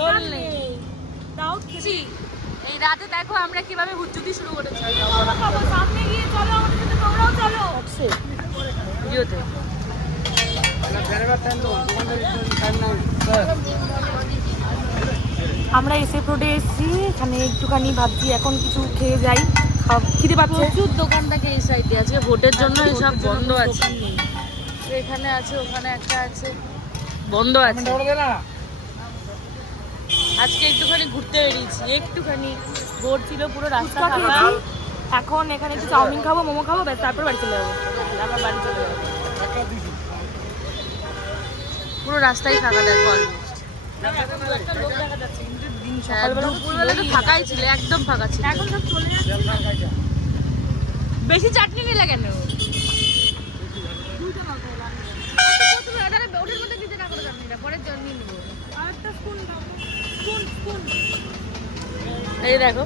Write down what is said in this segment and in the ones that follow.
Role নেই। এই রাতে দেখো আমরা কিভাবে হুজ্জুকি শুরু করেছি। সামনে গিয়ে চলো, আমাদের সাথে তোমরাও চলো। ভিডিওতে আমরা এসে রোডে এসেছি, এখানে একটুখানি ভাবছি এখন কিছু খেয়ে যাই, খিদে পাচ্ছে। প্রচুর দোকান থাকে এই সাইডে, আজকে ভোটের জন্য সব বন্ধ আছে। এখানে আছে, ওখানে একটা আছে, বন্ধ আছে। আজকে একটুখানি ঘুরতে বেরিয়েছি, একটুখানি ভোর ছিল, পুরো রাস্তা ফাঁকা। এখন এখানে একটু চাউমিন খাবো, মোমো খাবো, ব্যাস তারপর বাড়ি চলে যাবো। তারপর বাড়ি চলে যাবো। পুরো রাস্তাই ফাঁকা দেখো অলমোস্ট। দুপুরবেলা তো ফাঁকাই ছিল, একদম ফাঁকা ছিল। এখন সব চলে যাচ্ছে। বেশি চাটনি নিলে কেন? এই দেখো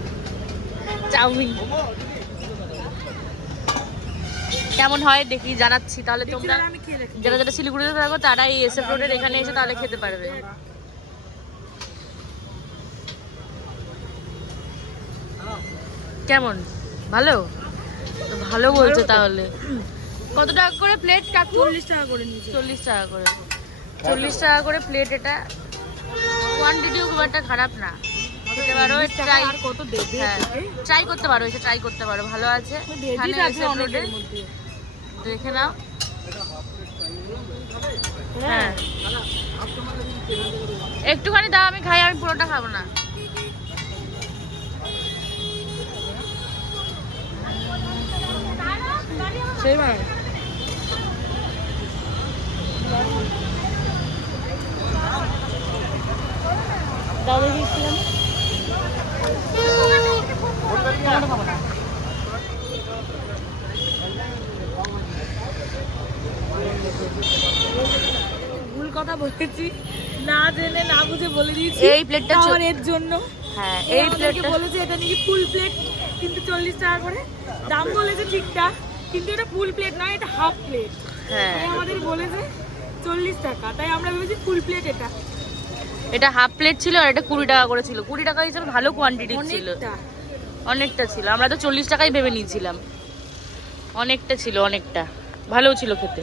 চাউমিন কেমন হয় দেখি, জানাচ্ছি। তাহলে তোমরা যারা যারা শিলিগুড়িতে থাকো তারা এই এসএফ রোডের এখানে এসে তাহলে খেতে পারবে। কেমন? ভালো তো, ভালো বলছে। তাহলে কত টাকা করে প্লেট কাকু? 40 টাকা করে নিয়েছি। 40 টাকা করে, 40 টাকা করে প্লেট। এটা কোয়ান্টিটিও খুব একটা খারাপ না, খেতে পারো। ট্রাই কত দেবে? হ্যাঁ, ট্রাই করতে পারো, এসে ট্রাই করতে পারো, ভালো আছে। এখানে এসে রোডে দেখে নাও। হ্যাঁ, একটুখানি দাও, আমি খাই, আমি পুরোটা খাবো না। সেই ভাই দাও দেখিয়েছিলাম। খাবো না। ভুল কথা বলেছি, না জেনে না বুঝে বলে দিয়েছি। এই প্লেটটা আমার এর জন্য। হ্যাঁ, এই এই প্লেটটা বলেছে এটা নাকি ফুল প্লেট, কিন্তু 40 টাকা করে দাম বলেছে ঠিকঠাক, কিন্তু এটা ফুল প্লেট নয়, এটা হাফ প্লেট। হ্যাঁ, আমাদের বলেছে 40 টাকা, তাই আমরা ভেবেছি ফুল প্লেট। এটা হাফ প্লেট ছিল আর এটা 20 টাকা করে ছিল। 20 টাকা হিসেবে ভালো কোয়ান্টিটি ছিল, অনেকটা ছিল। আমরা তো 40 টাকাই ভেবে নিয়েছিলাম। অনেকটা ছিল, অনেকটা ভালো ছিল খেতে।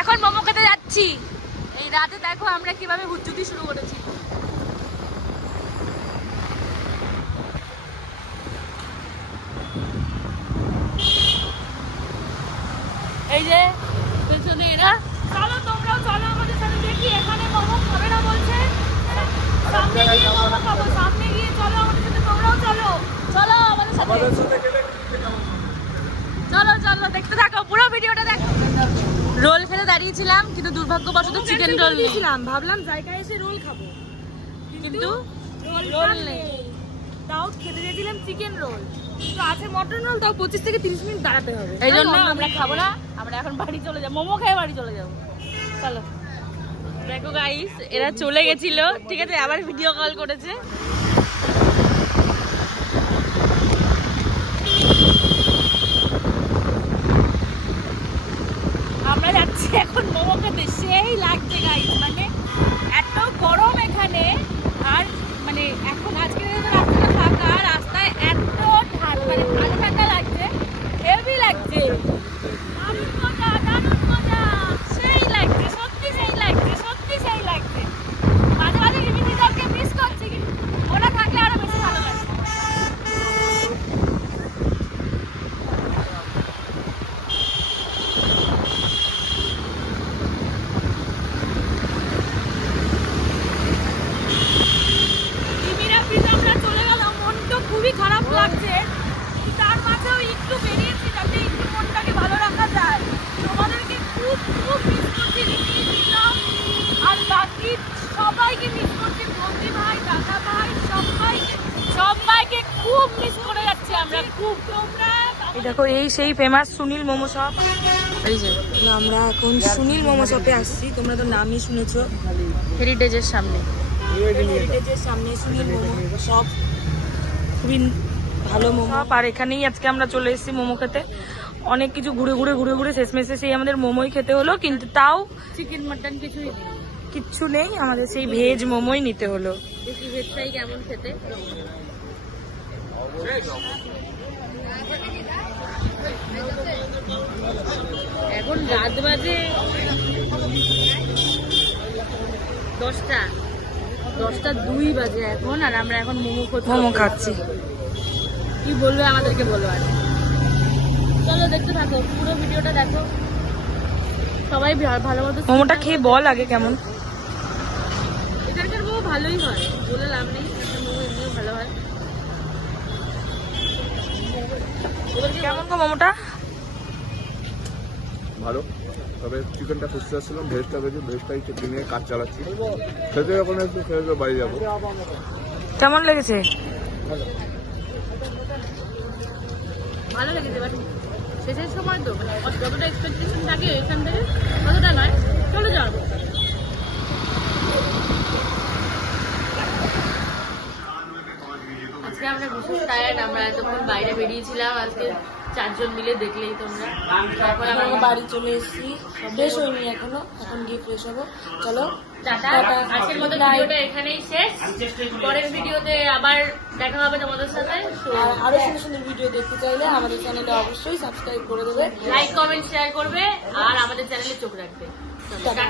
এখন মোমো খেতে যাচ্ছি। এই রাতে দেখো আমরা কিভাবে হুজ্জুকি শুরু করেছি। এই যে পেছনে এরা। চলো তোমরাও চলো আমাদের সাথে, দেখি এখানে মোমো খাবে না বলছে। সামনে গিয়ে মোমো খাবো, সামনে গিয়ে চলো আমাদের সাথে, তোমরাও চলো। চলো আমাদের সাথে, চলো চলো, দেখতে থাকো, পুরো ভিডিওটা দেখো। রোল খেতে দাঁড়িয়েছিলাম, কিন্তু দুর্ভাগ্যবশত চিকেন রোল নিয়েছিলাম। ভাবলাম জায়গায় এসে রোল খাবো, কিন্তু রোল নেই। তাও খেতে গেছিলাম চিকেন রোল, তো আছে মটন রোল, তাও 25 থেকে 30 মিনিট দাঁড়াতে হবে। এই জন্য আমরা খাবো না, আমরা এখন বাড়ি চলে যাবো, মোমো খেয়ে বাড়ি চলে যাবো। চলো। দেখো গাইস, এরা চলে গেছিল, ঠিক আছে, আবার ভিডিও কল করেছে। আমরা যাচ্ছি এখন মোমো খেতে। সেই লাগছে গাইস, মানে এত গরম এখানে। আর মানে এখন আজকে রাস্তাটা ফাঁকা, রাস্তায় এত ঠান্ডা, মানে ঠান্ডা ঠান্ডা লাগছে, হেভি লাগছে। দারুণ মজা, দারুণ মজা, সেই লাগছে, সত্যি সেই লাগছে, সত্যি সেই লাগছে। মাঝে মাঝে রিমিদিদাকে মিস করছি, কিন্তু ওরা থাকলে আরো বেশি ভালো লাগছে। খুবই খারাপ লাগছে, তার মাঝেও একটু বেরিয়েছি যাতে একটু মনটাকে ভালো রাখা যায়। তোমাদেরকে খুব খুব মিস করছি, আর বাকি সবাইকে মিস করছি, বন্ধু ভাই, দাদা ভাই, সবাইকে খুব মিস করে যাচ্ছি আমরা, খুব। তোমরা এই দেখো, এই সেই ফেমাস সুনীল মোমো শপ। এই যে আমরা এখন সুনীল মোমো শপে আসছি, তোমরা তো নামই শুনেছো, হেরিটেজের সামনে। হেরিটেজের সামনে সুনীল মোমো শপ। খুবই ভালো মোমো। আর এখানেই আজকে আমরা চলে এসেছি মোমো খেতে। অনেক কিছু ঘুরে ঘুরে শেষমেশে সেই আমাদের মোমোই খেতে হলো, কিন্তু তাও চিকেন মাটন কিছুই নেই, কিচ্ছু নেই, আমাদের সেই ভেজ মোমোই নিতে হলো। বেশি ভেজটাই কেমন খেতে। এখন রাত বাজে 10:02 বাজে এখন, আর আমরা এখন মোমো খাচ্ছি। কি বলবে আমাদেরকে বলো। আর চলো দেখতে থাকো, পুরো ভিডিওটা দেখো সবাই ভালো মতো। মোমোটা খেয়ে বল আগে কেমন। এখানকার মোমো ভালোই হয়, বলে লাভ নেই, এখানকার মোমো এমনিও ভালো হয়। কেমন গো মোমোটা? ভালো, তবে চিকেনটা খুঁজতে আসছিলাম, ভেজটা ভেজে ভেজটাই চেপে নিয়ে কাজ চালাচ্ছি। খেতে যখন একটু খেয়ে বাড়ি যাবো। কেমন লেগেছে? ভালো লেগেছে, বাট শেষের সময় তো মানে যতটা এক্সপেকটেশন থাকে এখান থেকে ততটা নয়, চলে যাবো। আজকে আমরা বিশেষ টায়ার্ড, আমরা এতক্ষণ বাইরে বেরিয়েছিলাম আজকে 4 জন মিলে, দেখলেই তোমরা। তারপর আমরা আমরা বাড়ি চলে এসেছি, ফ্রেশ হইনি এখনো, এখন গিয়ে ফ্রেশ হবো। চলো টাটা। টাটা। আজকের মতো ভিডিওটা এখানেই শেষ, পরের ভিডিওতে আবার দেখা হবে তোমাদের সাথে। আর আরো সুন্দর সুন্দর ভিডিও দেখতে চাইলে আমাদের চ্যানেলে অবশ্যই সাবস্ক্রাইব করে দেবে। লাইক কমেন্ট শেয়ার করবে আর আমাদের চ্যানেলে চোখ রাখবে। টাটা।